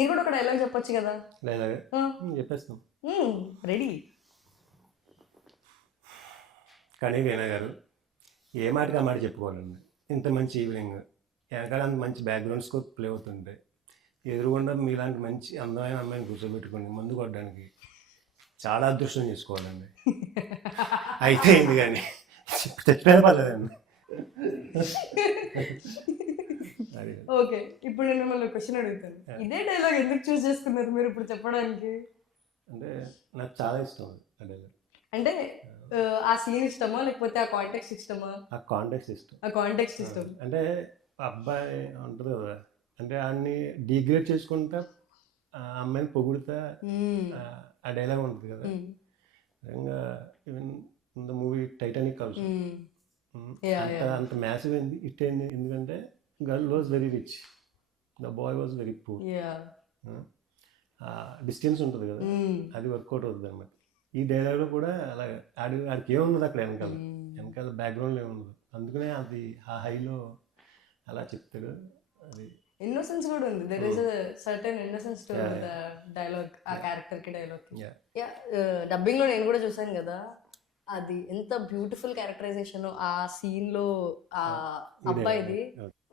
మీరు కూడా ఒక డైలాగ్ చెప్పొచ్చు కదా. డైలాగ్ చెప్పేస్తాం. రెడీ. కానీ వీణా గారు ఏ మాటకి ఆ మాట చెప్పుకోవాలండి. ఇంత మంచి ఈవినింగ్ వెనకాల అంత మంచి బ్యాక్గ్రౌండ్ స్కోర్ ప్లే అవుతుంటే ఎదురుగుండా మీలాంటి మంచి అందమైన అమ్మాయిని కూర్చోబెట్టుకుని ముందు కొట్టడానికి చాలా అదృష్టం చేసుకోవాలండి. అయితే అయింది కానీ తెచ్చిపోయిన పర్లేదండి. అది ఓకే, ఇప్పుడు నేను మిమ్మల్ని క్వశ్చన్ అడుగుతాను. ఇదే డైలాగ్ ఎందుకు చూస్ చేసుకున్నారు మీరు ఇప్పుడు చెప్పడానికి? అంటే నాకు చాలా ఇష్టం ఆ డైలాగ్. అంటే ఆ సీన్ ఇష్టమా లేకపోతే ఆ కాంటెక్స్ట్ ఇష్టమా? ఆ కాంటెక్స్ట్ ఇష్టం. ఆ కాంటెక్స్ట్ ఇష్టం. అంటే అబ్బాయి ఉంటుంది కదా, అంటే ఆయన్ని డిగ్రేడ్ చేసుకుంటా ఆ అమ్మాయిని పొగుడుతా ఆ డైలాగ్ ఉంటుంది కదా. నిజంగా even in the movie Titanic also అంత మ్యాసివ్ హిట్ అయింది. ఎందుకంటే girl was very rich, the boy was very poor. Distance ఉంటుంది కదా, అది వర్కౌట్ అవుతుంది అన్నమాట. ఈ డైలాగ్లో కూడా అలాగే ఆడికి ఏముండదు అక్కడ వెనకాల బ్యాక్గ్రౌండ్లో ఏముండదు. అందుకనే అది ఆ హైలో అలా చెప్తాడు. అది ఇన్నోసెన్స్ కూడా ఉంది. There is a certain innocence to the dialogue, ఆ క్యారెక్టర్ కి డైలాగ్. డబ్బింగ్ లో నేను కూడా చూసాను కదా, అది ఎంత బ్యూటిఫుల్ క్యారెక్టరైజేషన్ ఆ సీన్ లో ఆ అబ్బాయిది.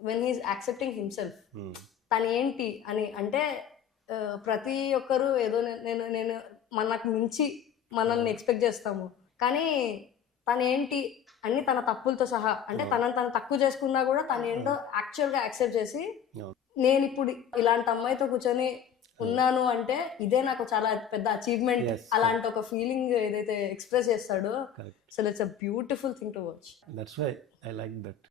వెన్ హీస్ యాక్సెప్టింగ్ హిమ్సెల్ఫ్, తను ఏంటి అని అంటే ప్రతి ఒక్కరు ఏదో నేను నేను మనకు మించి మనల్ని ఎక్స్పెక్ట్ చేస్తాము, కానీ తను ఏంటి అన్ని తన తప్పులతో సహా, అంటే తనని తక్కువ చేసుకున్నా కూడా తను ఏంటో యాక్చువల్గా యాక్సెప్ట్ చేసి నేను ఇప్పుడు ఇలాంటి అమ్మాయితో కూర్చొని ఉన్నాను అంటే ఇదే నాకు చాలా పెద్ద అచీవ్మెంట్, అలాంటి ఒక ఫీలింగ్ ఏదైతే ఎక్స్ప్రెస్ చేస్తాడో, so it's a beautiful thing to watch. That's why I like that.